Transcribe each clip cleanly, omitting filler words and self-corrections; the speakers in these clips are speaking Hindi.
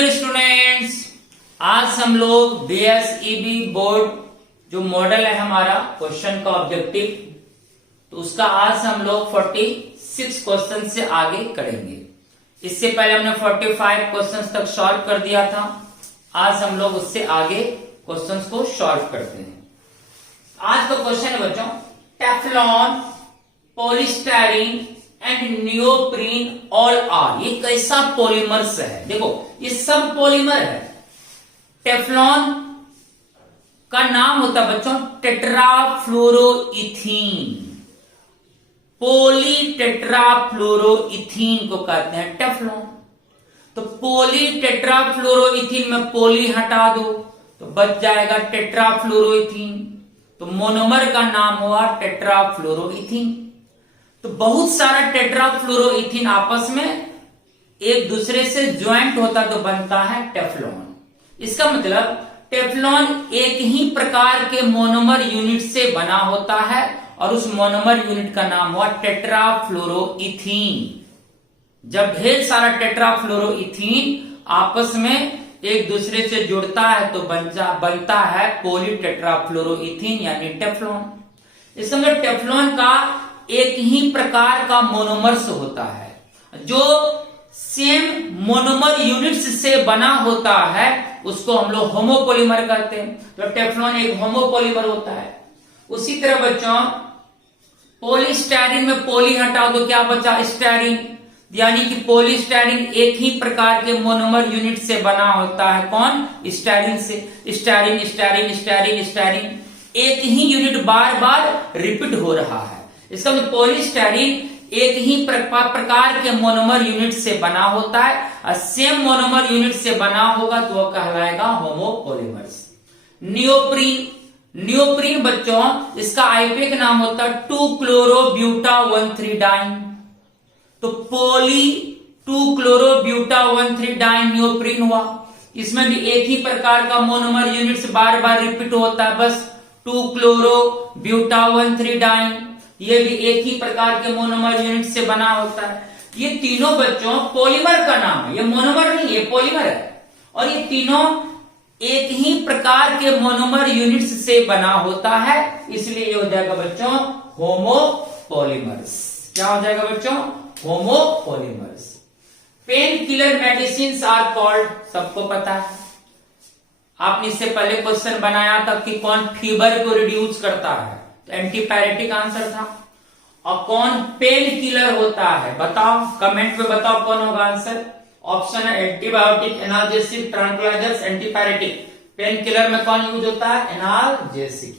डियर स्टूडेंट्स, आज हम लोग बीएसईबी बोर्ड जो मॉडल है हमारा क्वेश्चन का ऑब्जेक्टिव, तो उसका आज हम लोग 46 क्वेश्चन से आगे करेंगे। इससे पहले हमने 45 क्वेश्चंस तक सॉल्व कर दिया था। आज हम लोग उससे आगे क्वेश्चंस को सॉल्व करते हैं। आज का क्वेश्चन है बच्चों, Teflon, polystyrene and neoprene all are, ये कैसा पॉलीमर्स है? देखो ये सब पॉलीमर है। टेफ्लॉन का नाम होता है बच्चों टेट्राफ्लोरोइथीन, पॉली टेट्राफ्लोरोइथीन को कहते हैं टेफ्लॉन। तो पॉली टेट्राफ्लोरोइथीन में पॉली हटा दो तो बच जाएगा टेट्राफ्लोरोइथीन, तो मोनोमर का नाम हुआ टेट्राफ्लोरोइथीन। तो बहुत सारा टेट्राफ्लोरोइथीन आपस में एक दूसरे से ज्वाइंट होता तो बनता है टेफ्लॉन। इसका मतलब टेफ्लॉन एक ही प्रकार के मोनोमर यूनिट से बना होता है और उस मोनोमर यूनिट का नाम हुआ टेट्राफ्लोरोइथीन। जब ढेर सारा टेट्राफ्लोरोइथीन आपस में एक दूसरे से जुड़ता है तो बनता है पॉली टेट्राफ्लोरोइथीन यानी टेफ्लॉन। इसका मतलब टेफ्लॉन का एक ही प्रकार का मोनोमर्स होता है जो सेम मोनोमर यूनिट्स से बना होता है, उसको हम लोग होमोपोलीमर कहते हैं। तो टेफ्लॉन एक होमोपोलीमर होता है। उसी तरह बच्चों पॉलीस्टाइरीन में पॉली हटा दो, क्या बचा? स्टाइरीन, यानी कि पॉलीस्टाइरीन एक ही प्रकार के मोनोमर यूनिट से बना होता है। कौन? स्टाइरीन से। स्टाइरीन स्टाइरीन स्टाइरीन स्टाइरीन एक ही यूनिट बार बार रिपीट हो रहा है। इसका मतलब पॉलीस्टाइरीन एक ही प्रकार के मोनोमर यूनिट से बना होता है और सेम मोनोमर यूनिट से बना होगा तो वह कहलाएगा होमोपोलीमर्स। नियोप्रीन, नियोप्रीन बच्चों इसका आईयूपीए नाम होता है 2-क्लोरोब्यूटा-1,3-डाइन। तो पॉली 2-क्लोरोब्यूटा-1,3-डाइन नियोप्रीन हुआ। इसमें भी एक ही प्रकार का मोनोमर यूनिट बार बार रिपीट होता है, बस 2-क्लोरोब्यूटा-1,3-डाइन। ये भी एक ही प्रकार के मोनोमर यूनिट से बना होता है। ये तीनों बच्चों पॉलीमर का नाम है, ये मोनोमर नहीं, ये पॉलीमर है। और ये तीनों एक ही प्रकार के मोनोमर यूनिट्स से बना होता है, इसलिए ये हो जाएगा बच्चों होमोपोलीमर्स। क्या हो जाएगा बच्चों? Homopolymers. Painkiller medicine are called, सबको पता है। आपने इससे पहले क्वेश्चन बनाया था कि कौन फीवर को रिड्यूस करता है, तो एंटीपायरेटिक आंसर था। और कौन पेन किलर होता है बताओ, कमेंट में बताओ कौन होगा आंसर। ऑप्शन है antibiotic, analgesic, tranquilizers, antipyretic. Pain killer में कौन यूज होता है? Analgesic.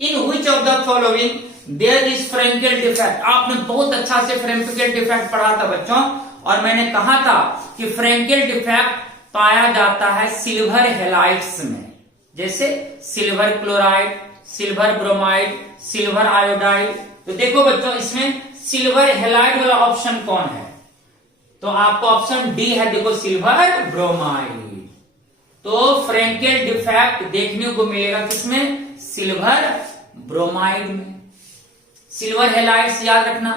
In which of the following there is Frenkel defect. आपने बहुत अच्छा से फ्रैंकेल डिफेक्ट पढ़ा था बच्चों, और मैंने कहा था कि फ्रैंकेल डिफेक्ट पाया जाता है सिल्वर हैलाइड्स में, जैसे silver chloride, silver bromide, silver iodide. तो देखो बच्चों इसमें सिल्वर हैलाइड वाला ऑप्शन कौन है? तो आपको ऑप्शन डी है, देखो सिल्वर ब्रोमाइड। तो फ्रैंकेल डिफेक्ट देखने को मिलेगा किसमें? सिल्वर ब्रोमाइड में। सिल्वर हैलाइड्स याद रखना,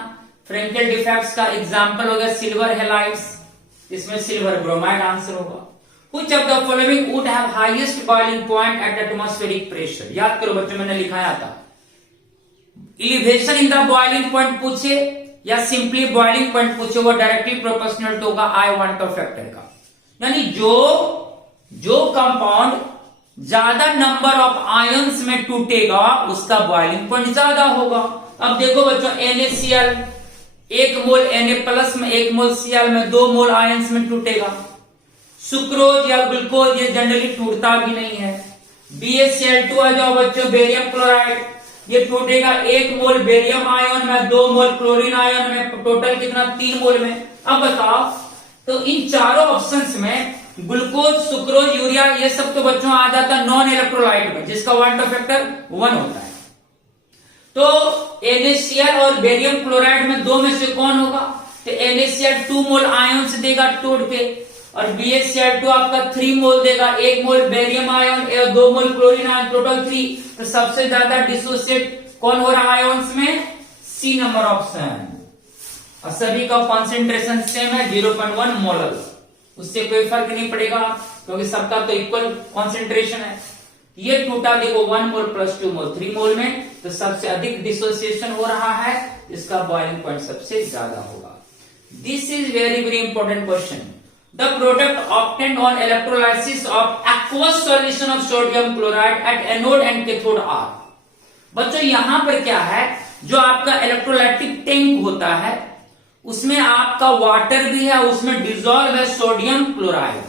फ्रैंकेल डिफेक्ट्स का एग्जांपल होगा सिल्वर हैलाइड्स, इसमें सिल्वर ब्रोमाइड आंसर होगा। Which of the following would have highest boiling point at atmospheric pressure? याद करो बच्चों, मैंने लिखाया था elevation in the boiling point पूछे या सिंपली बॉइलिंग पॉइंट पूछे, वो डायरेक्टली प्रोपोर्शनल होगा I/1 फैक्टर का। यानी जो कंपाउंड ज्यादा नंबर ऑफ आयंस में टूटेगा उसका बॉइलिंग पॉइंट ज्यादा होगा। अब देखो बच्चों NaCl, 1 मोल Na+ में 1 मोल Cl में 2 मोल आयंस में टूटेगा। सुक्रोज या ग्लूकोज ये जनरली टूटता भी नहीं है। BaCl2 आ जाओ बच्चों, बेरियम क्लोराइड, ये टूटेगा 1 मोल बेरियम आयन में, 2 मोल क्लोरीन आयन में, टोटल कितना? 3 मोल में। अब बताओ, तो इन चारों ऑप्शंस में ग्लूकोज, सुक्रोज, यूरिया ये सब तो बच्चों आ जाता है नॉन इलेक्ट्रोलाइट में, जिसका क्वांटम फैक्टर 1 होता है। तो NaCl और बेरियम क्लोराइड में 2 में से कौन होगा? तो NaCl 2 मोल आयन से देगा टूट के, और BaCl2 आपका 3 मोल देगा, 1 मोल बेरियम आयन और 2 मोल क्लोरीन आयन, टोटल 3। तो सबसे ज्यादा डिसोसिएट कौन हो रहा है आयंस में? C number option. और सभी का कॉन्सेंट्रेशन सेम है 0.1 मोलर। उससे कोई फर्क नहीं पड़ेगा क्योंकि सबका तो इक्वल कॉन्सेंट्रेशन है। ये टूटा देखो 1 मोल प्लस 2 मोल 3 मोल में, तो सबसे अधिक डिसोसिएशन हो रहा है, इसका बॉइलिंग पॉइंट सबसे ज्यादा होगा। This is very very important question. The product obtained on electrolysis of aqueous solution of sodium chloride at anode and cathode are. बच्चों यहां पर क्या है, जो आपका इलेक्ट्रोलाइटिक टैंक होता है उसमें आपका वाटर भी है, उसमें डिजोल्व है सोडियम क्लोराइड।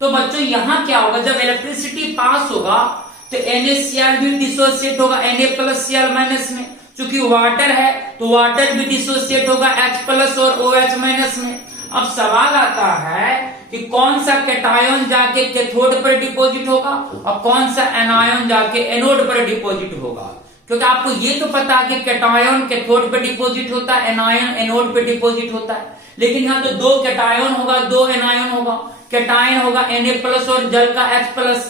तो बच्चों यहां क्या होगा, जब इलेक्ट्रिसिटी पास होगा तो NaCl भी डिसोसिएट होगा Na+Cl- में, चूंकि वाटर है तो वाटर भी डिसोसिएट होगा H+ और OH- में। अब सवाल आता है कि कौन सा कैटायन जाके कैथोड पर डिपॉजिट होगा और कौन सा एनायन जाके एनोड पर डिपॉजिट होगा, क्योंकि आपको ये तो पता है कि कैटायन कैथोड पर डिपॉजिट होता है, एनायन एनोड पर डिपॉजिट होता है, लेकिन यहाँ तो 2 कैटायन होगा 2 एनायन होगा। कैटायन होगा Na+ और जल का H+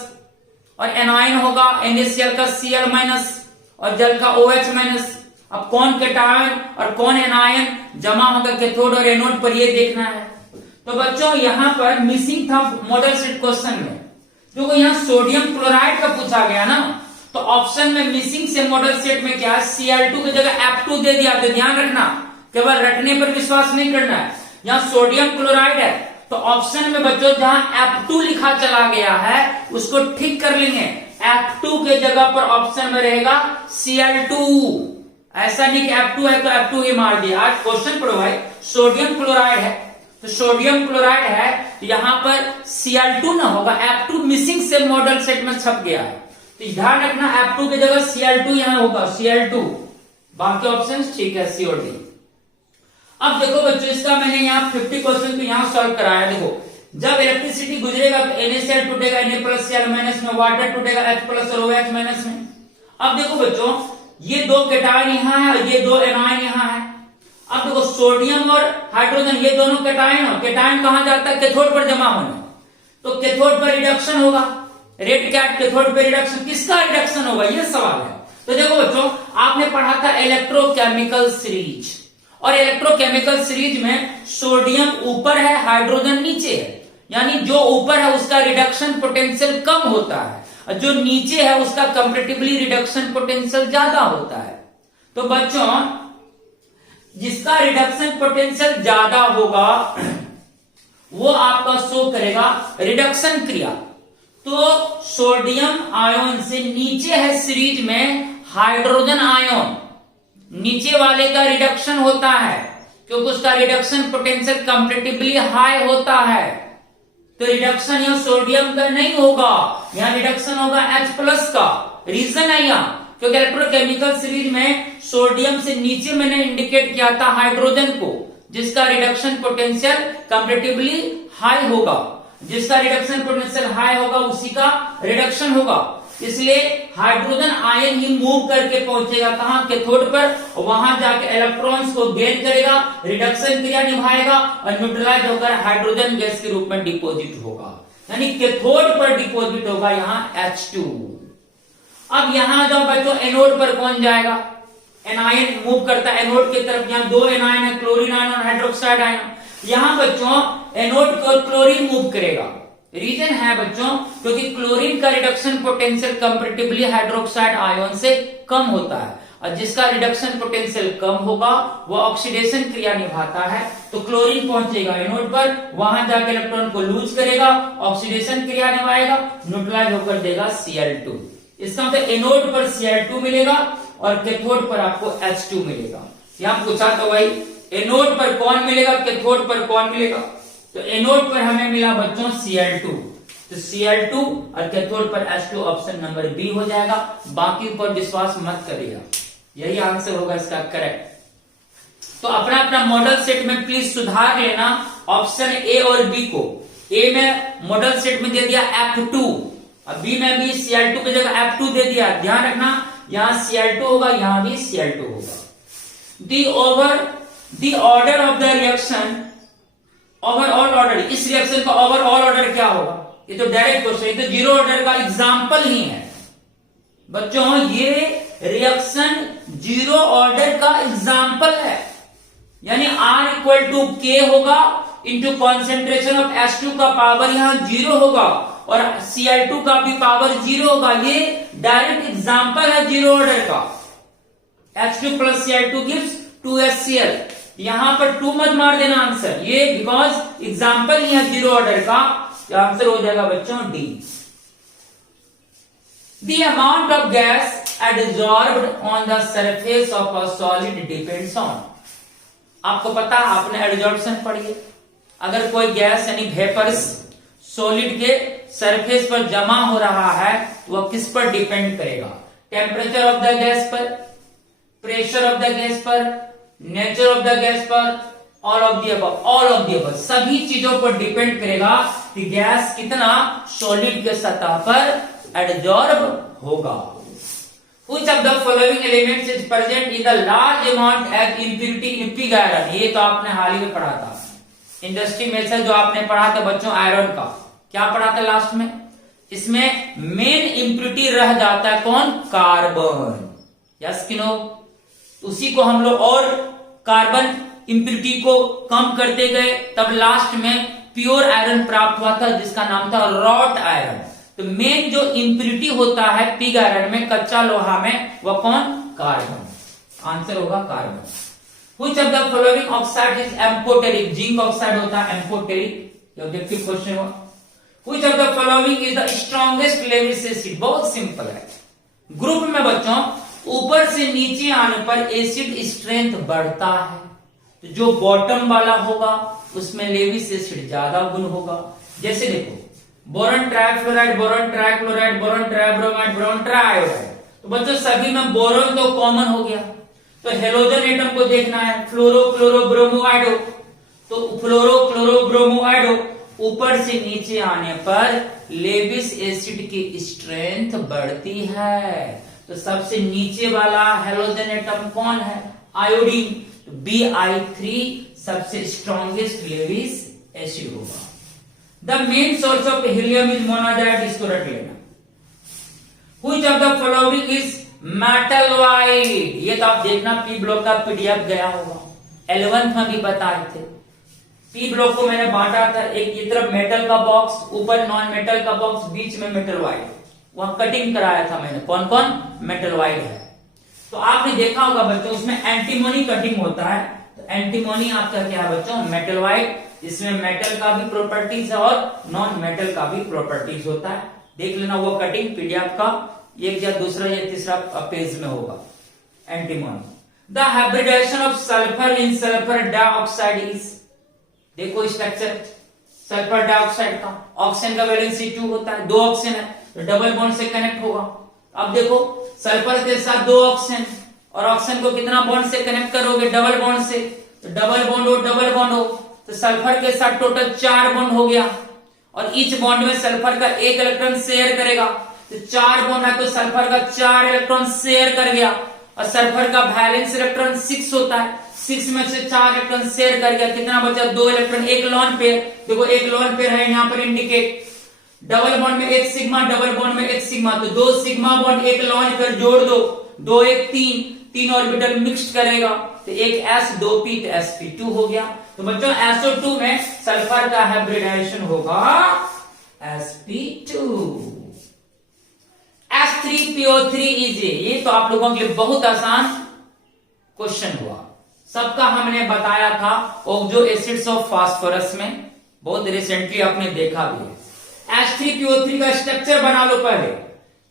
और एनायन होगा NaCl का Cl- और जल का OH-। अब कौन कैटायन और कौन एनायन जमा होगा कैथोड और एनोड पर, ये देखना है। तो बच्चों यहां पर मिसिंग था मॉडल सेट क्वेश्चन में, क्योंकि यहां सोडियम क्लोराइड का पूछा गया ना, तो ऑप्शन में मिसिंग से मॉडल सेट में क्या है, Cl2 की जगह F2 दे दिया। तो ध्यान रखना, केवल रटने पर विश्वास नहीं करना है। यहां सोडियम क्लोराइड है तो ऑप्शन में बच्चों जहां F2 लिखा चला गया है उसको ठीक कर लेंगे। F2 के जगह पर ऑप्शन में रहेगा Cl2। ऐसा नहीं कि F2 है तो F2 ही मार दिया। आज क्वेश्चन पढ़ो भाई, सोडियम क्लोराइड है तो सोडियम क्लोराइड है तो यहां पर Cl2 ना होगा, F2 मिसिंग से मॉडल सेट में छप गया है। तो ध्यान रखना F2 की जगह Cl2 यहां होगा, Cl2। बाकी ऑप्शन ठीक है, C और D। अब देखो बच्चों इसका मैंने यहाँ 50 क्वेश्चन तो यहाँ सॉल्व कराया। देखो जब इलेक्ट्रिसिटी गुजरेगा तो NaCl टूटेगा Na+Cl- में, वाटर टूटेगा H+ और OH- में। अब देखो बच्चों ये 2 कैटायन यहाँ है और ये 2 एनायन यहाँ है। अब देखो सोडियम और हाइड्रोजन ये दोनों कैटायन, और कैटायन कहां जाता है, कैथोड पर जमा होने, तो कैथोड पर रिडक्शन होगा। रेड कैट कैथोड पर रिडक्शन, किसका रिडक्शन होगा ये सवाल है। तो देखो बच्चों आपने पढ़ा था इलेक्ट्रोकेमिकल सीरीज, और इलेक्ट्रोकेमिकल सीरीज में सोडियम ऊपर है हाइड्रोजन नीचे है, यानी जो ऊपर है उसका रिडक्शन पोटेंशियल कम होता है और जो नीचे है उसका कंपैरेटिवली रिडक्शन पोटेंशियल ज्यादा होता है। तो बच्चों जिसका रिडक्शन पोटेंशियल ज्यादा होगा वो आपका शो करेगा रिडक्शन क्रिया। तो सोडियम आयन से नीचे है सीरीज में हाइड्रोजन आयन, नीचे वाले का रिडक्शन होता है क्योंकि उसका रिडक्शन पोटेंशियल कंपैरेटिवली हाई होता है। तो रिडक्शन यहां सोडियम का नहीं होगा, यहां रिडक्शन होगा H+ का। रीजन है यहाँ क्योंकि इलेक्ट्रोकेमिकल सीरीज में सोडियम से नीचे मैंने इंडिकेट किया था हाइड्रोजन को, जिसका रिडक्शन पोटेंशियल कंपैरेटिवली हाई होगा। जिसका रिडक्शन पोटेंशियल हाई होगा उसी का रिडक्शन होगा, इसलिए हाइड्रोजन आयन ही मूव करके पहुंचेगा कहां, कैथोड पर, वहां जाके इलेक्ट्रॉन्स को गेन करेगा, रिडक्शन क्रिया निभाएगा और न्यूट्रलाइज होकर हाइड्रोजन गैस के रूप में डिपॉजिट होगा, यानी कैथोड पर डिपॉजिट होगा यहां H2। अब यहां जाओ बच्चों एनोड पर कौन जाएगा, एनायन मूव करता है एनोड की तरफ। यहां 2 एनायन है, क्लोरीन आयन और हाइड्रोक्साइड आयन। यहां बच्चों एनोड को क्लोरीन मूव करेगा। रीजन है बच्चों क्योंकि क्लोरीन का reduction potential comparatively hydroxide ion से कम होता है, और जिसका रिडक्शन पोटेंशियल कम होगा वो ऑक्सीडेशन क्रिया निभाता है। तो क्लोरीन पहुंचेगा एनोड पर, वहां जाकर इलेक्ट्रॉन को लूज करेगा, ऑक्सीडेशन क्रिया निभाएगा, न्यूट्रलाइज होकर देगा Cl2। इसका मतलब एनोड पर Cl2 मिलेगा और कैथोड पर आपको H2 मिलेगा। यहां पूछा तो भाई एनोड पर कौन मिलेगा, कैथोड पर कौन मिलेगा, तो एनोड पर हमें मिला बच्चों Cl2, तो Cl2 और कैथोड पर H2 ऑप्शन नंबर बी हो जाएगा। बाकी ऊपर विश्वास मत करिएगा, यही आंसर होगा इसका करेक्ट। तो अपना अपना मॉडल सेट में प्लीज सुधार लेना ऑप्शन ए और बी को। ए में मॉडल सेट में दे दिया F2, अब बी में भी Cl2 की जगह F2 दे दिया। ध्यान रखना यहां Cl2 होगा, यहां भी Cl2 होगा। दी order of the reaction, overall order, इस रिएक्शन का ओवरऑल ऑर्डर क्या होगा, ये तो डायरेक्ट क्वेश्चन, ये तो 0 ऑर्डर का एग्जांपल ही है बच्चों। ये रिएक्शन 0 ऑर्डर का एग्जांपल है, यानी R = K होगा इंटू कॉन्सेंट्रेशन ऑफ H2 का पावर यहाँ 0 होगा और Cl2 का भी पावर 0 होगा। ये डायरेक्ट एग्जांपल है जीरो ऑर्डर का। H2 plus Cl2 gives 2HCl। यहां पर 2 मत मार देना आंसर, ये बिकॉज एग्जांपल ही है जीरो ऑर्डर का। आंसर हो जाएगा बच्चों D. The amount of gas adsorbed on the surface of a solid depends on। आपको पता है, आपने एडजॉर्प्शन पढ़ी है। अगर कोई गैस यानी वेपर्स सॉलिड के सरफेस पर जमा हो रहा है तो वह किस पर डिपेंड करेगा? टेम्परेचर ऑफ द गैस पर, प्रेशर ऑफ द गैस पर, नेचर ऑफ द गैस पर, ऑल ऑफ द अबव, सभी चीजों पर डिपेंड करेगा कि गैस कितना सॉलिड के सतह पर एडजॉर्ब होगा। Which of the following elements is present in the large amount as impurity in pig iron? ये तो आपने हाल ही में पढ़ा था इंडस्ट्री में से, जो आपने पढ़ा था बच्चों आयरन का। क्या पढ़ा था लास्ट में? इसमें मेन इम्प्यूरिटी रह जाता है कौन? कार्बन। यस कि नो? उसी को हम लोग और कार्बन इम्प्यूरिटी को कम करते गए, तब लास्ट में प्योर आयरन प्राप्त हुआ था जिसका नाम था रॉट आयरन। तो मेन जो इम्प्यूरिटी होता है पिग आयरन में, कच्चा लोहा में, वह कौन? कार्बन। आंसर होगा carbon. Which of the following oxide is amphoteric? Zinc oxide होता है एम्फोटेरिक। ऑब्जेक्टिव क्वेश्चन हुआ। Which of the following is the strongest Lewis acid? बहुत सिंपल है। ग्रुप में बच्चों ऊपर से नीचे आने पर एसिड स्ट्रेंथ बढ़ता है, तो जो बॉटम वाला होगा उसमें लेविस एसिड ज्यादा गुण होगा। जैसे देखो boron trifluoride, boron trichloride, boron tribromide, boron triiodide. तो बच्चों सभी में बोरॉन तो कॉमन हो गया, तो हेलोजन एटम को देखना है, फ्लोरो क्लोरो ब्रोमोआइड, तो फ्लोरो क्लोरो ब्रोमोआइड ऊपर से नीचे आने पर लेविस एसिड की स्ट्रेंथ बढ़ती है। तो सबसे नीचे वाला हेलोजन एटम कौन है? आयोडीन। तो Bi3 सबसे स्ट्रॉन्गेस्ट लेविस एसिड होगा। The main source of helium is monazite, इसको रख लेना। Which of the following is metal white? ये तो आप देखना पी ब्लॉक का पीडीएफ गया होगा, 11th में भी बताए थे। पी ब्लॉक को मैंने बांटा था, एक ये तरफ मेटल का बॉक्स, ऊपर नॉन मेटल का बॉक्स, बीच में मेटल वाइट। वहां कटिंग कराया था मैंने कौन कौन मेटल वाइट है। तो आपने देखा होगा बच्चों उसमें एंटीमोनी कटिंग होता है। तो एंटीमोनी आपका क्या है बच्चों? Metal white. इसमें मेटल का भी प्रॉपर्टीज है और नॉन मेटल का भी प्रॉपर्टीज होता है। देख लेना वो कटिंग पीडीएफ का एक या दूसरा या तीसरा पेज में होगा। Antimony. The hybridisation of sulphur in sulphur dioxide is, देखो स्ट्रक्चर सल्फर डाइऑक्साइड का, ऑक्सीजन का वैलेंसी 2 होता है, 2 ऑक्सीजन है तो डबल बॉन्ड से कनेक्ट होगा। अब देखो सल्फर के साथ 2 ऑक्सीजन, और ऑक्सीजन को कितना बॉन्ड से कनेक्ट करोगे? डबल बॉन्ड से। तो डबल बॉन्ड हो, डबल बॉन्ड हो, तो सल्फर के साथ टोटल 4 बॉन्ड हो गया, और ईच बॉन्ड में सल्फर का 1 इलेक्ट्रॉन शेयर करेगा। तो 4 बॉन्ड है तो सल्फर का 4 इलेक्ट्रॉन शेयर कर गया, और सल्फर का वैलेंस इलेक्ट्रॉन 6 होता है, 6 में से 4 इलेक्ट्रॉन शेयर कर गया, कितना बचा? 2 इलेक्ट्रॉन, 1 लॉन पेयर। देखो 1 लॉन पेयर है यहाँ पर इंडिकेट। डबल बॉन्ड में 1 सिग्मा, डबल बॉन्ड में 1 सिग्मा, तो 2 सिग्मा बॉन्ड 1 लॉन पेयर जोड़ दो, 2 1 3 ऑर्बिटल मिक्स करेगा, तो 1 s 2 p, तो sp2 हो गया। तो बच्चों SO2 में सल्फर का हाइब्रिडाइजेशन होगा sp2। S3PO3 इज, ये तो आप लोगों के लिए बहुत आसान क्वेश्चन हुआ। सबका हमने बताया था ऑक्सो एसिड्स ऑफ फास्फोरस में, बहुत रिसेंटली आपने देखा भी है। H3PO3 का स्ट्रक्चर बना लो पहले।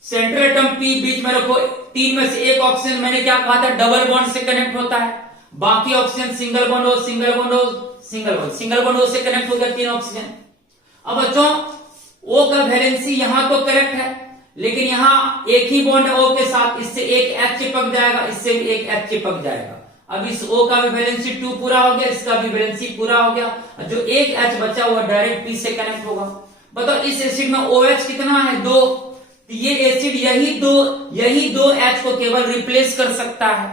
सेंट्रल एटम P बीच में रखो, 3 में से 1 ऑक्सीजन मैंने क्या कहा था? डबल बॉन्ड से कनेक्ट होता है, बाकी ऑक्सीजन सिंगल बॉन्ड हो, सिंगल बॉन्ड हो, सिंगल बॉन्ड, सिंगल बॉन्ड हो से कनेक्ट हो गया 3 ऑक्सीजन। अब बच्चों O का वैलेंसी यहां तो करेक्ट है, लेकिन यहां एक ही बॉन्ड है O के साथ, इससे एक H चिपक जाएगा, इससे भी एक H चिपक जाएगा। अब इस O का भी वैलेंसी 2 पूरा हो गया, इसका भी वैलेंसी पूरा हो गया, जो एक H बचा हुआ डायरेक्ट P से कनेक्ट होगा। बताओ इस एसिड में OH कितना है? 2। ये एसिड यही दो H को केवल रिप्लेस कर सकता है।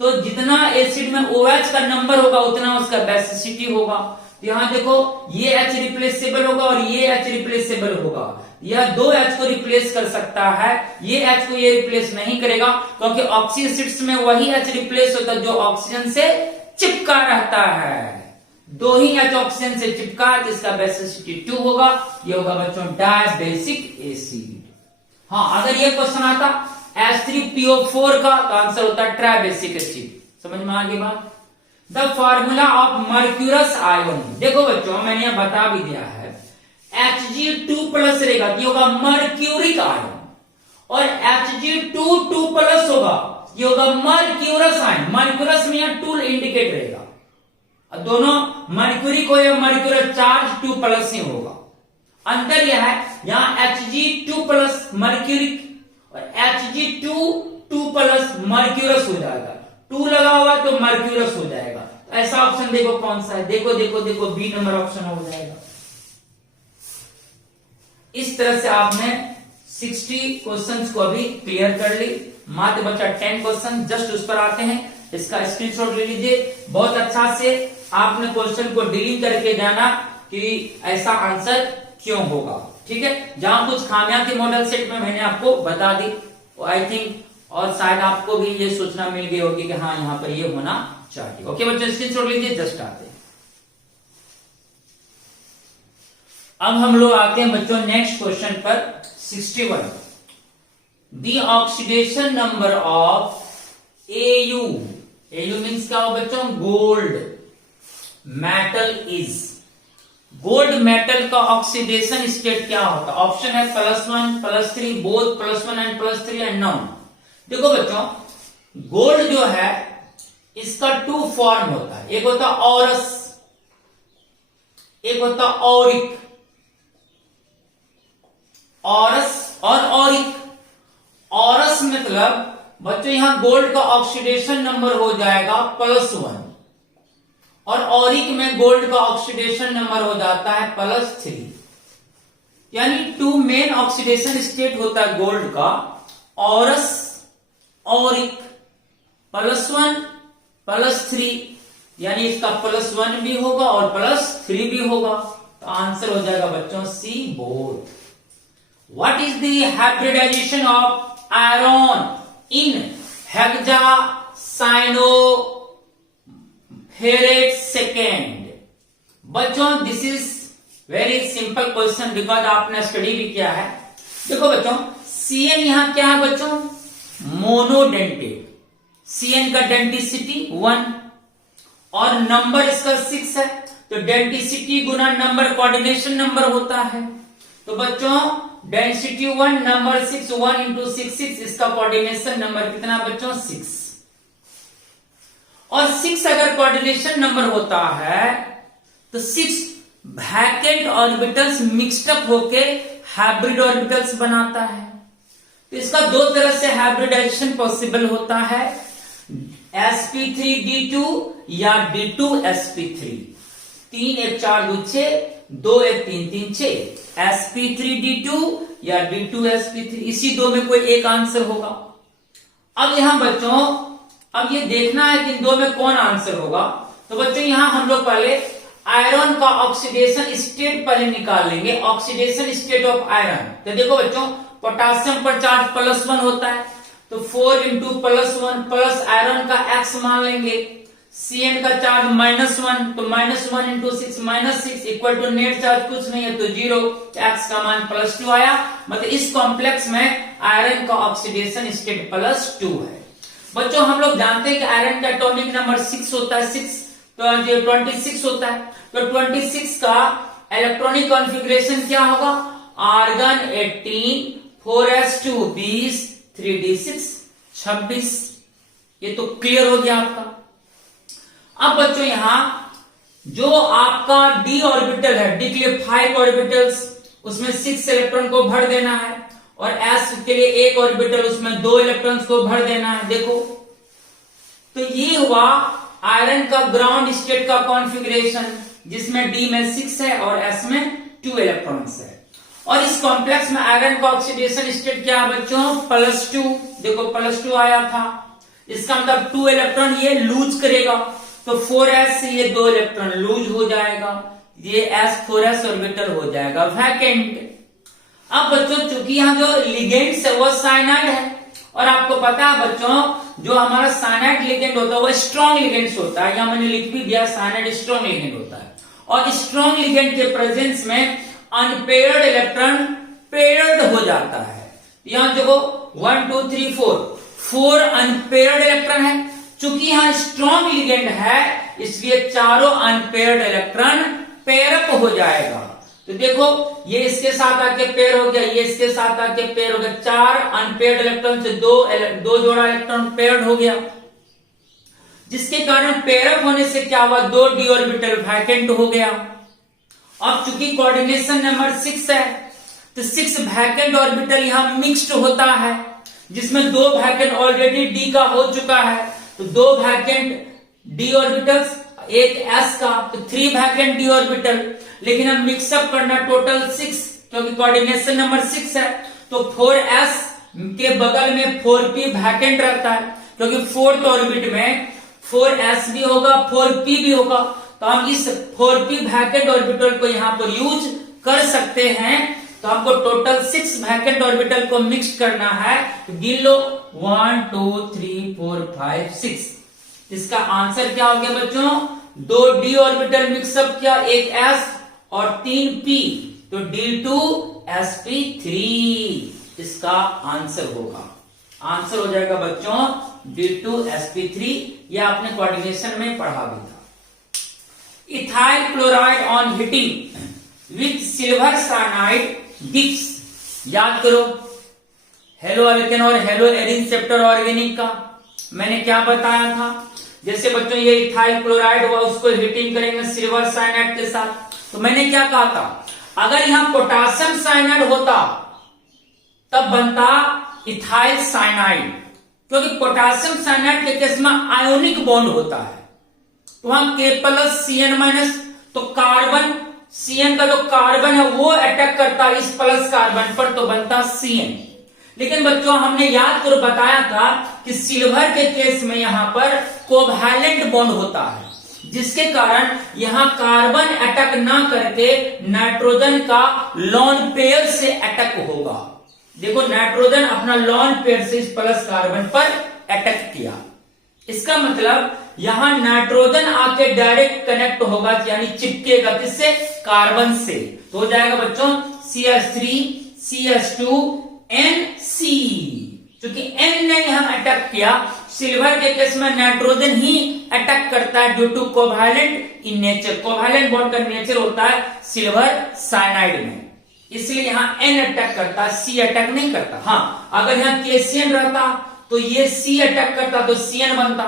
तो जितना एसिड में OH का नंबर होगा उतना उसका बेसिसिटी होगा। तो यहां देखो ये H रिप्लेसेबल होगा और ये H रिप्लेसेबल होगा। यह 2 H को रिप्लेस कर सकता है, ये H को ये रिप्लेस नहीं करेगा, क्योंकि ऑक्सी एसिड्स में वही H रिप्लेस होता है जो ऑक्सीजन से चिपका रहता है। दो ही H ऑक्सीजन से चिपका है तो इसका बेसिसिटी 2 होगा। ये होगा बच्चों डायबेसिक एसिड। हाँ, अगर ये क्वेश्चन आता H3PO4 का तो आंसर होता है ट्राइबेसिक एसिड। समझ में आ गई बात। The formula of mercurous ion, देखो बच्चों मैंने यह बता भी दिया है, Hg2+ रहेगा ये होगा मर्क्यूरिक आयन, और Hg2 2+ होगा ये होगा मर्क्यूरस आयन। मर्क्यूरस में यह 2 इंडिकेट रहेगा, दोनों मर्क्यूरी को या मर्क्यूरस चार्ज 2+ ही होगा। अंतर यह है यहां Hg2+ मर्क्यूरिक और Hg2 2+ मर्क्यूरस हो जाएगा, 2 लगा हुआ तो मर्क्यूरस हो जाएगा। तो ऐसा ऑप्शन देखो कौन सा है, देखो देखो देखो बी नंबर ऑप्शन हो जाएगा। इस तरह से आपने 60 क्वेश्चंस को अभी क्लियर कर ली। मात्र बचा 10 क्वेश्चन, जस्ट उस पर आते हैं। इसका स्क्रीनशॉट ले लीजिए। बहुत अच्छा से आपने क्वेश्चन को डीलिंग करके जाना कि ऐसा आंसर क्यों होगा, ठीक है। जहां कुछ खामियां थी मॉडल सेट में मैंने आपको बता दी, आई थिंक, और शायद आपको भी ये सूचना मिल गई होगी कि हाँ यहां पर ये होना चाहिए। ओके बच्चों, स्क्रीनशॉट लीजिए, जस्ट आते हैं। अब हम लोग आते हैं बच्चों नेक्स्ट क्वेश्चन पर 61। The oxidation number of AU, AU means क्या हो बच्चों, gold metal is. Gold metal का ऑक्सीडेशन स्टेट क्या होता है? ऑप्शन है +1, +3, बोथ +1 एंड +3 एंड नॉन। देखो बच्चों गोल्ड जो है इसका 2 फॉर्म होता है, एक होता ऑरस, एक होता ऑरिक। ऑरस और ऑरिक। ऑरस मतलब बच्चों यहां गोल्ड का ऑक्सीडेशन नंबर हो जाएगा +1, और ऑरिक में गोल्ड का ऑक्सीडेशन नंबर हो जाता है +3। यानी 2 मेन ऑक्सीडेशन स्टेट होता है गोल्ड का, ऑरस, ऑरिक, +1, +3, यानी इसका +1 भी होगा और +3 भी होगा। तो आंसर हो जाएगा बच्चों सी, both. What is the hybridization of iron in hexacyanoferrate second? बच्चों this is very simple question because आपने स्टडी भी किया है। देखो बच्चों Cn यहां क्या है बच्चों, मोनोडेंटेड। Cn का डेंटिसिटी 1 और नंबर इसका 6 है, तो डेंटिसिटी गुना नंबर कोऑर्डिनेशन नंबर होता है। तो बच्चों डेंसिटी 1 नंबर 6, 1 इंटू 6 6, इसका कोऑर्डिनेशन नंबर कितना बच्चों 6। और 6 अगर कोऑर्डिनेशन नंबर होता है तो 6 वैकेंट ऑर्बिटल्स मिक्स्ड अप होके हाइब्रिड ऑर्बिटल्स बनाता है। तो इसका 2 तरह से हाइब्रिडाइजेशन पॉसिबल होता है, sp3d2 या d2sp3। 3 1 4 2 6, 2 1 3 3 6, sp3d2 या d2sp3, इसी 2 में कोई एक आंसर होगा। अब यहां बच्चों अब ये देखना है कि इन 2 में कौन आंसर होगा। तो बच्चों यहां हम लोग पहले आयरन का ऑक्सीडेशन स्टेट पहले निकाल लेंगे, ऑक्सीडेशन स्टेट ऑफ आयरन। तो देखो बच्चों पोटासियम पर चार्ज +1 होता है, तो 4 इंटू +1 प्लस आयरन का x मान लेंगे। Cn का चार्ज -1, तो -1 into 6 -6 equal to net charge कुछ नहीं है तो 0, x का मान +2 आया। मतलब इस कॉम्प्लेक्स में आयरन का ऑक्सीडेशन स्टेट +2 है। बच्चों हम लोग जानते हैं कि आयरन का एटॉमिक नंबर 6 होता है, 6 तो 26 होता है। तो 26 का इलेक्ट्रॉनिक कॉन्फ़िगरेशन क्या होगा, आर्गन 18, 4s2 20, 3d6 26। ये तो क्लियर हो गया आपका। अब बच्चों यहां जो आपका d ऑर्बिटल है, d के लिए 5 ऑर्बिटल्स, उसमें 6 इलेक्ट्रॉन को भर देना है, और s के लिए 1 ऑर्बिटल, उसमें 2 इलेक्ट्रॉन्स को भर देना है। देखो तो ये हुआ आयरन का ग्राउंड स्टेट का कॉन्फ़िगरेशन, जिसमें d में 6 है और s में 2 इलेक्ट्रॉन्स है। और इस कॉम्प्लेक्स में आयरन का ऑक्सीडेशन स्टेट क्या है बच्चों, +2। देखो +2 आया था, इसका मतलब 2 इलेक्ट्रॉन ये लूज करेगा, तो 4s से ये 2 इलेक्ट्रॉन लूज हो जाएगा, ये s 4s ऑर्बिटल हो जाएगा वैकेंट। अब बच्चों चूंकि यहां जो लिगेंड्स है वो साइनाइड है और आपको पता है बच्चों, जो हमारा साइनाइड लिगेंड होता है वो स्ट्रॉन्ग लिगेंड्स होता है, यहाँ मैंने लिख भी दिया साइनाइड स्ट्रॉन्ग लिगेंड होता है। और स्ट्रॉन्ग लिगेंड के प्रेजेंस में अनपेयर्ड इलेक्ट्रॉन पेयर्ड हो जाता है। यहां देखो 1 2 3 4 अनपेयर्ड इलेक्ट्रॉन है। चूंकि यहां स्ट्रॉन्ग लिगेंड है इसलिए चारों अनपेयर्ड इलेक्ट्रॉन पेयर अप हो जाएगा। तो देखो ये इसके साथ आके पेयर हो गया, ये इसके साथ आके पेयर हो गया, 4 अनपेयर्ड इलेक्ट्रॉन से दो जोड़ा इलेक्ट्रॉन पेयर्ड हो गया, जिसके कारण पेयर अप होने से क्या हुआ, 2 d ऑर्बिटल वैकेंट हो गया। अब चूंकि कोऑर्डिनेशन नंबर 6 है तो 6 वैकेंट ऑर्बिटल यहां मिक्स्ड होता है, जिसमें 2 वैकेंट ऑलरेडी d का हो चुका है, तो 2 वैकेंट d ऑर्बिटल्स, एक s का, तो 3 वैकेंट d ऑर्बिटल। लेकिन हम मिक्सअप करना टोटल 6, क्योंकि कोऑर्डिनेशन नंबर 6 है, तो 4s के बगल में 4p वैकेंट रहता है, क्योंकि 4th ऑर्बिट में 4s भी होगा 4p भी होगा, तो हम इस 4p वैकेंट ऑर्बिटल को यहां पर यूज कर सकते हैं। तो हमको टोटल 6 वैकेंट ऑर्बिटल को मिक्स करना है, तो गिन लो 1 2 3 4 5 6। इसका आंसर क्या हो गया बच्चों, 2 d ऑर्बिटल मिक्सअप किया, एक s और 3 p, तो d2sp3 इसका आंसर होगा। आंसर हो जाएगा बच्चों d2sp3, यह आपने कोऑर्डिनेशन में पढ़ा भी था। Ethyl chloride on heating with silver cyanide gives, याद करो हेलो अल्केन और हेलो एरिन चैप्टर ऑर्गेनिक का मैंने क्या बताया था। जैसे बच्चों ये इथाइल क्लोराइड हुआ, उसको हीटिंग करेंगे सिल्वर साइनाइड के साथ, तो मैंने क्या कहा था, अगर यहां पोटासियम साइनाइड होता तब बनता इथाइल साइनाइड, क्योंकि पोटासियम साइनाइड के केस में आयोनिक बॉन्ड होता है, तो वहां K+Cn-, तो कार्बन Cn का जो कार्बन है वो अटैक करता है इस प्लस कार्बन पर, तो बनता Cn। लेकिन बच्चों हमने याद कर बताया था कि सिल्वर के केस में यहां पर कोवैलेंट बॉन्ड होता है, जिसके कारण यहां कार्बन अटैक ना करके नाइट्रोजन का लॉन पेयर से अटैक होगा। देखो नाइट्रोजन अपना लॉन पेयर से इस प्लस कार्बन पर अटैक किया, इसका मतलब यहां नाइट्रोजन आके डायरेक्ट कनेक्ट होगा, यानी चिपकेगा किससे, कार्बन से, तो हो जाएगा बच्चों CH3 CH2 NC। क्योंकि N ने यहां अटैक किया, सिल्वर के केस में नाइट्रोजन ही अटैक करता है due to covalent in nature, covalent bond का नेचर होता है सिल्वर साइनाइड में, इसलिए यहां N अटैक करता है, C अटैक नहीं करता। हाँ अगर यहां KCN रहता तो ये C अटैक करता तो CN बनता,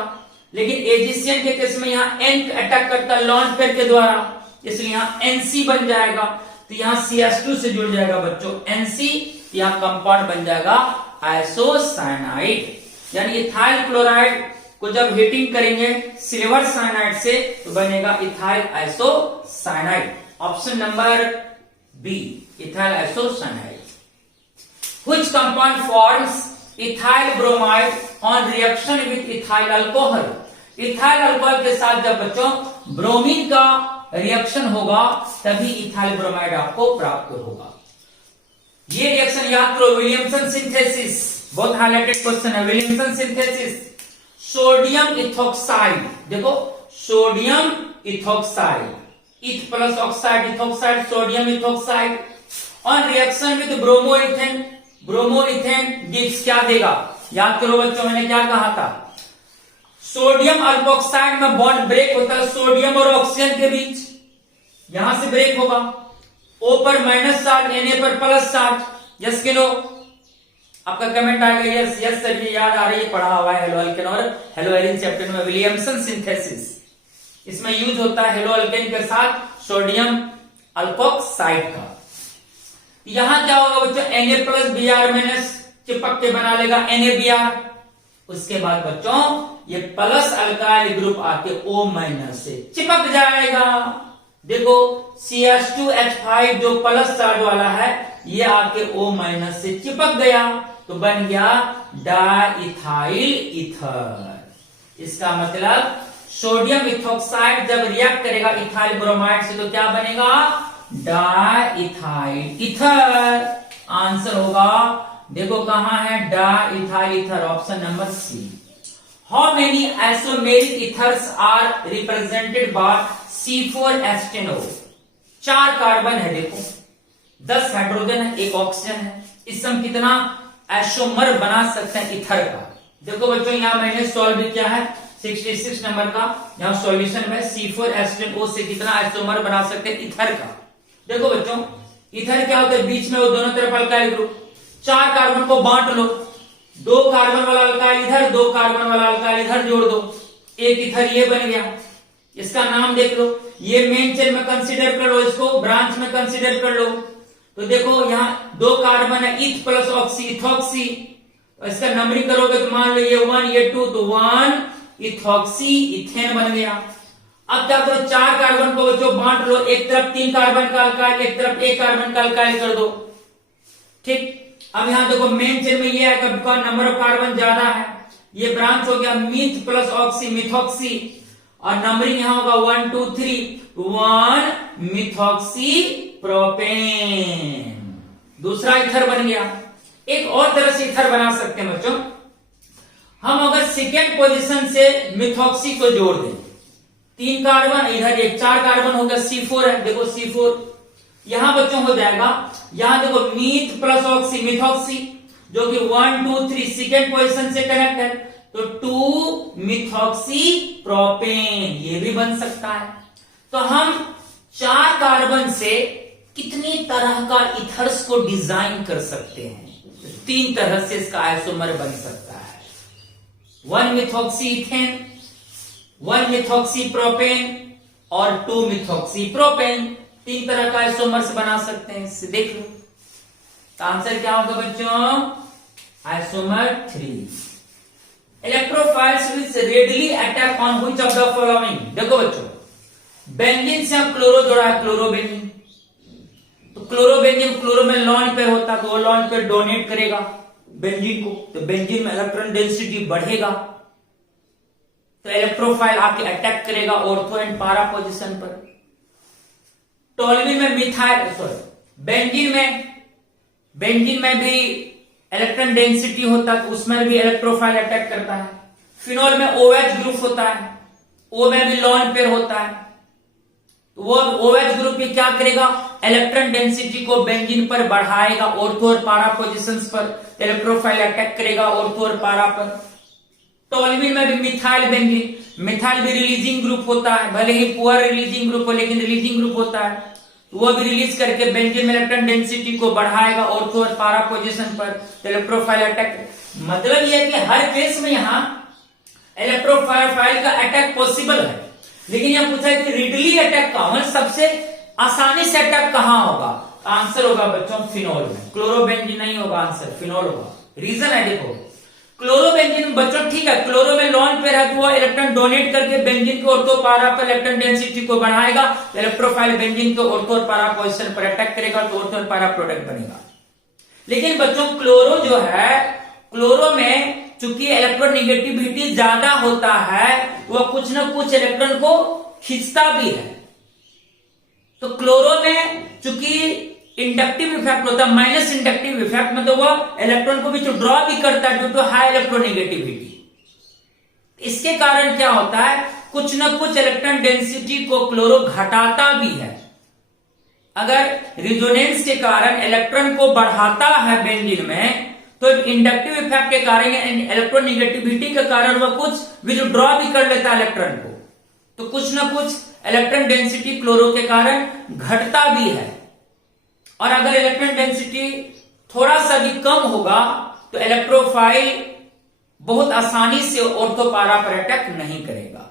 लेकिन AgCN के केस में यहाँ N अटैक करता लॉन पेयर के द्वारा, इसलिए यहाँ NC बन जाएगा, तो यहाँ CH2 से जुड़ जाएगा बच्चों NC, यहाँ कंपाउंड बन जाएगा आइसोसाइनाइड। यानी इथाइल क्लोराइड को जब हीटिंग करेंगे सिल्वर साइनाइड से तो बनेगा ethyl isocyanide. Option number B ethyl isocyanide. Which compound forms ethyl bromide on reaction with ethyl alcohol. Ethyl alcohol के साथ जब बच्चों ब्रोमीन का रिएक्शन होगा तभी इथाइल ब्रोमाइड आपको प्राप्त होगा। ये रिएक्शन याद करो, विलियमसन सिंथेसिस, बहुत हाईलाइटेड क्वेश्चन है। विलियमसन सिंथेसिस, सोडियम इथोक्साइड, देखो sodium ethoxide, eth plus oxide ethoxide, sodium ethoxide on reaction with bromoethane, bromoethane gives क्या देगा, याद करो बच्चों मैंने क्या कहा था, सोडियम अल्पोक्साइड में बॉन्ड ब्रेक होता है सोडियम और ऑक्सीजन के बीच, यहां से ब्रेक होगा, O पर माइनस चार्ज Na पर प्लस चार्ज, यस के लो, आपका कमेंट आ गया यस यस सर ये याद आ रही है, पढ़ा हुआ है हेलो अल्केन और हेलो एरिन चैप्टर में। विलियमसन सिंथेसिस, इसमें यूज होता है हेलो अल्केन के साथ सोडियम अल्पोक्साइड का। यहां क्या होगा बच्चों, Na प्लस Br माइनस चिपक के बना लेगा NaBr, उसके बाद बच्चों ये प्लस अल्काइल ग्रुप आके O माइनस से चिपक जाएगा। देखो CH2H5 जो प्लस चार्ज वाला है ये आके O माइनस से चिपक गया तो बन गया डाइथाइल ईथर। इसका मतलब सोडियम इथोक्साइड जब रिएक्ट करेगा इथाइल ब्रोमाइड से तो क्या बनेगा, डाइथाइल ईथर। आंसर होगा देखो कहां है, diethyl ether, option number C. How many isomeric ethers are represented by C4H10O? 4 carbon है, देखो 10 हाइड्रोजन है, 1 ऑक्सीजन है, इससे हम कितना आइसोमर बना सकते हैं ईथर का। देखो बच्चों यहां मैंने सॉल्व किया है 66 नंबर का, यहां सॉल्यूशन में C4H10O से कितना आइसोमर बना सकते हैं ईथर का। देखो बच्चों ईथर क्या होता है, बीच में वो दोनों तरफ अल्काइल ग्रुप, 4 कार्बन को बांट लो, 2 कार्बन वाला अल्काइल इधर, 2 कार्बन वाला अल्काइल इधर जोड़ दो, एक ईथर ये बन गया। इसका नाम देख लो, ये मेन चेन में कंसीडर कर लो, इसको ब्रांच में कंसीडर कर लो। तो देखो यहाँ 2 कार्बन है, इथ प्लस ऑक्सी, इथॉक्सी, इसका नंबरिंग करोगे तो मान लो ये 1 ये 2, तो 1 इथॉक्सी इथेन बन गया। अब क्या करो, 4 कार्बन को जो बांट लो, एक तरफ 3 कार्बन का अल्काइल, एक तरफ 1 कार्बन का अल्काइल कर दो, ठीक। अब यहां देखो मेन चेन में ये है कि नंबर ऑफ कार्बन ज्यादा है, ये ब्रांच हो गया मीथ प्लस ऑक्सी, मिथॉक्सी, और नंबरिंग यहां होगा 1 2 3, 1 मिथॉक्सी प्रोपेन, दूसरा ईथर बन गया। एक और तरह से ईथर बना सकते हैं बच्चों, हम अगर सेकेंड पोजीशन से मिथॉक्सी को जोड़ दें, 3 कार्बन इधर, एक 4 कार्बन हो गया, C4 है, देखो C4 यहां बच्चों हो जाएगा, यहां देखो मीथ प्लस ऑक्सी, मिथॉक्सी, जो कि 1 2 3 सेकेंड पोजीशन से कनेक्ट है, तो 2 मिथॉक्सी प्रोपेन, ये भी बन सकता है। तो हम 4 कार्बन से कितनी तरह का इथर्स को डिजाइन कर सकते हैं, 3 तरह से इसका आइसोमर बन सकता है, 1 मिथॉक्सी इथेन, 1 मिथॉक्सी प्रोपेन और 2 मिथॉक्सी प्रोपेन, 3 तरह का आइसोमर्स बना सकते हैं। इससे देख लो तो आंसर क्या होगा बच्चों, isomer 3। Electrophiles will readily attack on which of the following? देखो बच्चों बेंजीन से हम क्लोरो जोड़ा है, क्लोरोबेंजीन, तो क्लोरोबेंजीन क्लोरो में लॉन्ग पेयर होता है, तो वो लॉन्ग पेयर डोनेट करेगा बेंजीन को, तो बेंजीन में इलेक्ट्रॉन डेंसिटी बढ़ेगा, तो इलेक्ट्रोफाइल आके अटैक करेगा ऑर्थो एंड पारा पोजीशन पर। टोल्यूनि में मिथाइल, सॉरी बेंजीन में भी इलेक्ट्रॉन डेंसिटी होता है, तो उसमें भी इलेक्ट्रोफाइल अटैक करता है। फिनोल में OH ग्रुप होता है, O में भी लॉन पेयर होता है, तो वो OH ग्रुप भी क्या करेगा, इलेक्ट्रॉन डेंसिटी को बेंजीन पर बढ़ाएगा ऑर्थो और पारा पोजीशंस पर, इलेक्ट्रोफाइल अटैक करेगा ऑर्थो और पारा पर। टोल्यूनि में भी मिथाइल बेंजीन, मिथाइल भी रिलीजिंग ग्रुप होता है, भले ही पुअर रिलीजिंग ग्रुप हो लेकिन रिलीजिंग ग्रुप होता है, तो वो भी रिलीज करके बेंजीन में इलेक्ट्रॉन डेंसिटी को बढ़ाएगा ऑर्थो और पारा पोजीशन पर, तो इलेक्ट्रोफाइल अटैक। मतलब यह है कि हर केस में यहां इलेक्ट्रोफाइल का अटैक पॉसिबल है, लेकिन यह पूछा है कि रिडली अटैक कहां, मतलब सबसे आसानी से अटैक कहां होगा, आंसर होगा बच्चों फिनोल में, क्लोरोबेंजीन नहीं होगा, आंसर फिनोल होगा। रीजन है देखो, क्लोरोबेंजीन बच्चों ठीक है, क्लोरो में लॉन पेयर है, तो वो इलेक्ट्रॉन डोनेट करके बेंजीन को ऑर्थो पारा पर इलेक्ट्रॉन डेंसिटी को बढ़ाएगा, तो इलेक्ट्रोफाइल बेंजीन को ऑर्थो और पारा पोजीशन पर अटैक करेगा, तो ऑर्थो और पारा प्रोडक्ट बनेगा। लेकिन बच्चों क्लोरो जो है, क्लोरो में चूंकि इलेक्ट्रोनेगेटिविटी ज्यादा होता है, वह कुछ ना कुछ इलेक्ट्रॉन को खींचता भी है, तो क्लोरो में चूंकि इंडक्टिव इफेक्ट होता है, माइनस इंडक्टिव इफेक्ट, मतलब वह इलेक्ट्रॉन को भी ड्रॉ भी करता है ड्यू टू हाई इलेक्ट्रोनेगेटिविटी। इसके कारण क्या होता है, कुछ ना कुछ इलेक्ट्रॉन डेंसिटी को क्लोरो घटाता भी है। अगर रिजोनेंस के कारण इलेक्ट्रॉन को बढ़ाता है बेंजीन में, तो इंडक्टिव इफेक्ट के कारण इलेक्ट्रोनेगेटिविटी के कारण वह कुछ विथड्रॉ भी कर लेता है इलेक्ट्रॉन को, तो कुछ ना कुछ इलेक्ट्रॉन डेंसिटी क्लोरो के कारण घटता भी है। और अगर इलेक्ट्रॉन डेंसिटी थोड़ा सा भी कम होगा, तो इलेक्ट्रोफाइल बहुत आसानी से ऑर्थो पारा पर अटैक नहीं करेगा,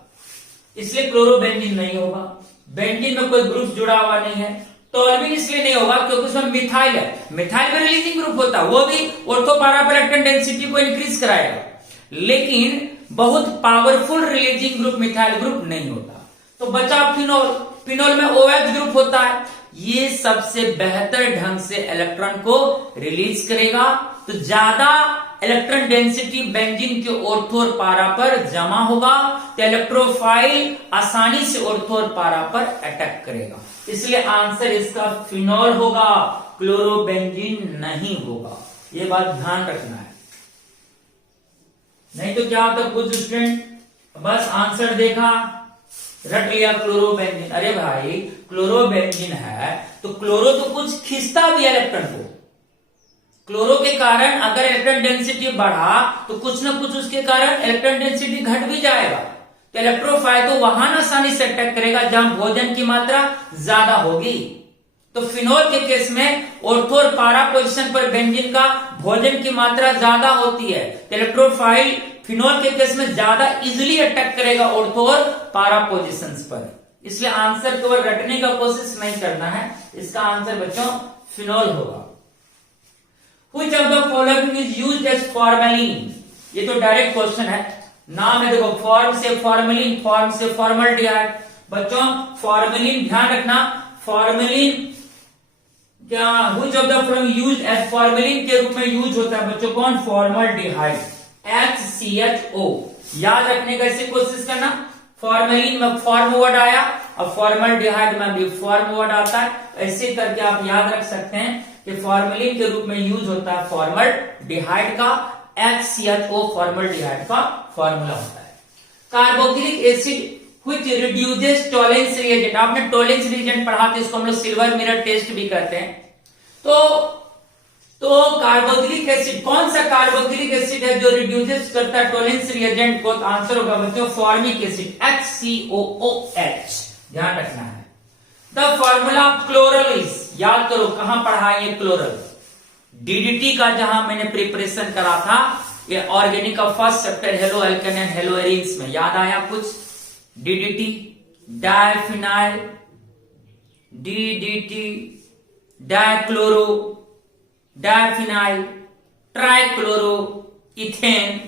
इसलिए क्लोरोबेंजीन नहीं होगा। बेंजीन में कोई ग्रुप जुड़ा हुआ नहीं है, टोल्यूनि इसलिए नहीं होगा क्योंकि उसमें मिथाइल है, मिथाइल में रिलीजिंग ग्रुप होता है, वो भी ऑर्थो पारा पर इलेक्ट्रॉन डेंसिटी को इंक्रीज कराएगा, लेकिन बहुत powerful releasing group methyl group नहीं होता। तो बचा फिनोल, फिनोल में OH ग्रुप होता है, ये सबसे बेहतर ढंग से इलेक्ट्रॉन को रिलीज करेगा, तो ज्यादा इलेक्ट्रॉन डेंसिटी बेंजीन के ऑर्थो और पारा पर जमा होगा, तो इलेक्ट्रोफाइल आसानी से ऑर्थो और पारा पर अटैक करेगा, इसलिए आंसर इसका फिनोल होगा, क्लोरोबेंजीन नहीं होगा। ये बात ध्यान रखना है, नहीं तो क्या होता कुछ स्टूडेंट बस आंसर देखा रट लिया क्लोरोबेंजीन। अरे भाई क्लोरोबेंजीन है तो क्लोरो तो कुछ खींचता भी है इलेक्ट्रॉन को, क्लोरो के कारण अगर इलेक्ट्रॉन डेंसिटी बढ़ा तो कुछ ना कुछ उसके कारण इलेक्ट्रॉन डेंसिटी घट भी जाएगा, तो इलेक्ट्रोफाइल तो वहां आसानी से अटैक करेगा जहां भोजन की मात्रा ज्यादा होगी। तो फिनोल के केस में ऑर्थो और पारा पोजीशन पर बेंजीन का भोजन की मात्रा ज्यादा होती है, तो इलेक्ट्रोफाइल फिनोल के केस में ज्यादा इजिली अटैक करेगा ऑर्थो और पारा पोजीशंस पर। इसलिए आंसर केवल रटने का कोशिश नहीं करना है, इसका आंसर बच्चों फिनोल होगा। Which of the following is used as formalin? ये तो डायरेक्ट क्वेश्चन है, नाम है देखो फॉर्म से फॉर्मेलिन, फॉर्म से फॉर्मल्डिहाइड। बच्चों फॉर्मेलिन ध्यान रखना, फॉर्मेलिन क्या which of the following used as formalin के रूप में यूज होता है बच्चों कौन? Formaldehyde HCHO। याद रखने का ऐसे कोशिश करना, फॉर्मेलिन में फॉर्म वर्ड आया और फॉर्मल्डिहाइड में भी फॉर्म वर्ड आता है, ऐसे करके आप याद रख सकते हैं कि फॉर्मेलिन के रूप में यूज होता है फॉर्मल्डिहाइड का, HCHO फॉर्मल्डिहाइड का फॉर्मूला होता है। Carboxylic acid which reduces Tollens reagent, आपने टॉलेंस रिएजेंट पढ़ा था, इसको हम लोग सिल्वर मिरर टेस्ट भी करते हैं। तो कार्बोक्सिलिक एसिड कौन सा कार्बोक्सिलिक एसिड है जो रिड्यूसेस करता है टॉलेंस रिएजेंट को? आंसर होगा बच्चों फॉर्मिक एसिड HCOOH। ध्यान रखना है। द फॉर्मूला क्लोरल इज, याद करो कहां पढ़ा ये क्लोरल, डीडीटी का जहां मैंने प्रिपरेशन करा था, ये ऑर्गेनिक का first chapter halo alkane and hello arenes में, याद आया कुछ? DDT diphenyl, DDT dichloro, diphenyl, trichloro ethane,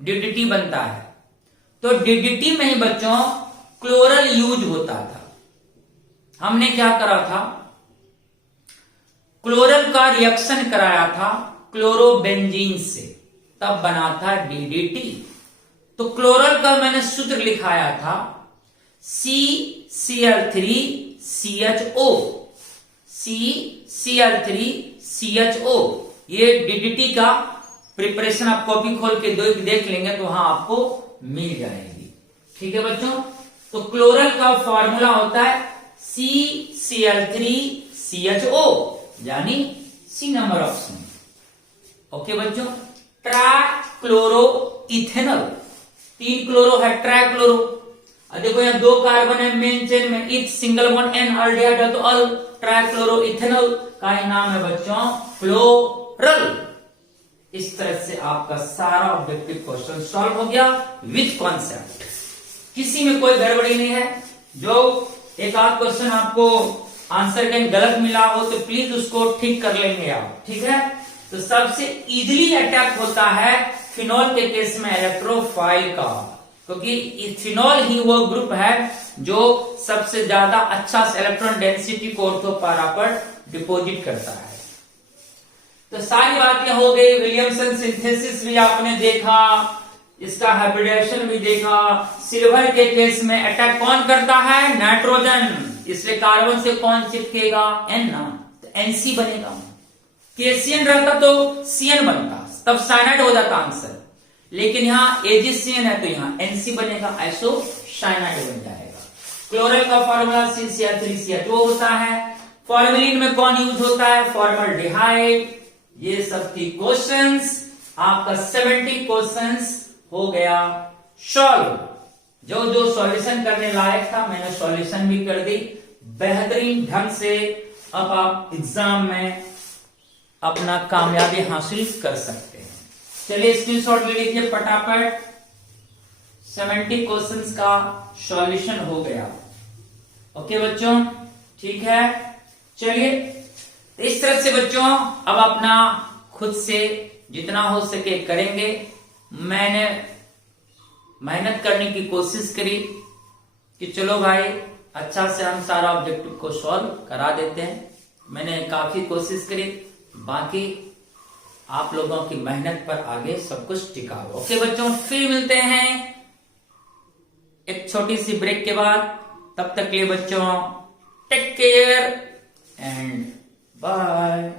DDT बनता है। तो डीडीटी में ही बच्चों क्लोरल यूज होता था। हमने क्या करा था? क्लोरल का रिएक्शन कराया था क्लोरोबेंजीन से, तब बना था डीडीटी। तो क्लोरल का मैंने सूत्र लिखाया था CCl3CHO, CCl3CHO। ये डीडीटी का प्रिपरेशन आप कॉपी खोल के देख लेंगे तो वहां आपको मिल जाएगी। ठीक है बच्चों, तो क्लोरल का फॉर्मूला होता है CCl3CHO, यानी सी नंबर ऑप्शन। ओके बच्चों, ट्राइक्लोरो इथेनॉल, 3 क्लोरो है ट्राइक्लोरो। देखो यहाँ 2 कार्बन है मेन चेन में, इथ सिंगल बॉन्ड एन अल्डिहाइड है तो अल, ट्राइक्लोरो इथेनॉल का ही नाम है बच्चों क्लोरल। इस तरह से आपका सारा ऑब्जेक्टिव क्वेश्चन सॉल्व हो गया विथ कॉन्सेप्ट, किसी में कोई गड़बड़ी नहीं है। जो एक आध क्वेश्चन आपको आंसर कहीं गलत मिला हो तो प्लीज उसको ठीक कर लेंगे आप, ठीक है। तो सबसे इजीली अटैक होता है फिनोल के केस में इलेक्ट्रोफाइल का, क्योंकि फिनोल ही वो ग्रुप है जो सबसे ज्यादा अच्छा इलेक्ट्रॉन डेंसिटी को ऑर्थो पारा पर डिपॉजिट करता है। तो सारी बातें हो गई, विलियमसन सिंथेसिस भी आपने देखा, इसका हाइब्रिडेशन भी देखा। सिल्वर के केस में अटैक कौन करता है? नाइट्रोजन, इसलिए कार्बन से कौन चिपकेगा? एन ना, तो एनसी बनेगा। केसीएन रहता तो सीएन बनता, तब साइनाइड हो जाता आंसर, लेकिन यहाँ एजीसीएन है तो यहाँ एनसी बनेगा, आइसो साइनाइड बन जाएगा। क्लोरल का फॉर्मूला CCl3CHO होता है। फॉर्मेलिन में कौन यूज होता है? फॉर्मल्डिहाइड। ये सब थी क्वेश्चंस, आपका 70 क्वेश्चंस हो गया सॉल्व। जो जो सॉल्यूशन करने लायक था मैंने सॉल्यूशन भी कर दी बेहतरीन ढंग से। अब आप एग्जाम में अपना कामयाबी हासिल कर सकते हैं। चलिए स्क्रीनशॉट ले लीजिए फटाफट, 70 क्वेश्चंस का सॉल्यूशन हो गया। ओके बच्चों, ठीक है। चलिए इस तरह से बच्चों अब अपना खुद से जितना हो सके करेंगे। मैंने मेहनत करने की कोशिश करी कि चलो भाई अच्छा से हम सारा ऑब्जेक्टिव को सॉल्व करा देते हैं। मैंने काफी कोशिश करी, बाकी आप लोगों की मेहनत पर आगे सब कुछ टिका हो। ओके बच्चों, फिर मिलते हैं एक छोटी सी ब्रेक के बाद। तब तक के लिए बच्चों टेक केयर एंड बाय।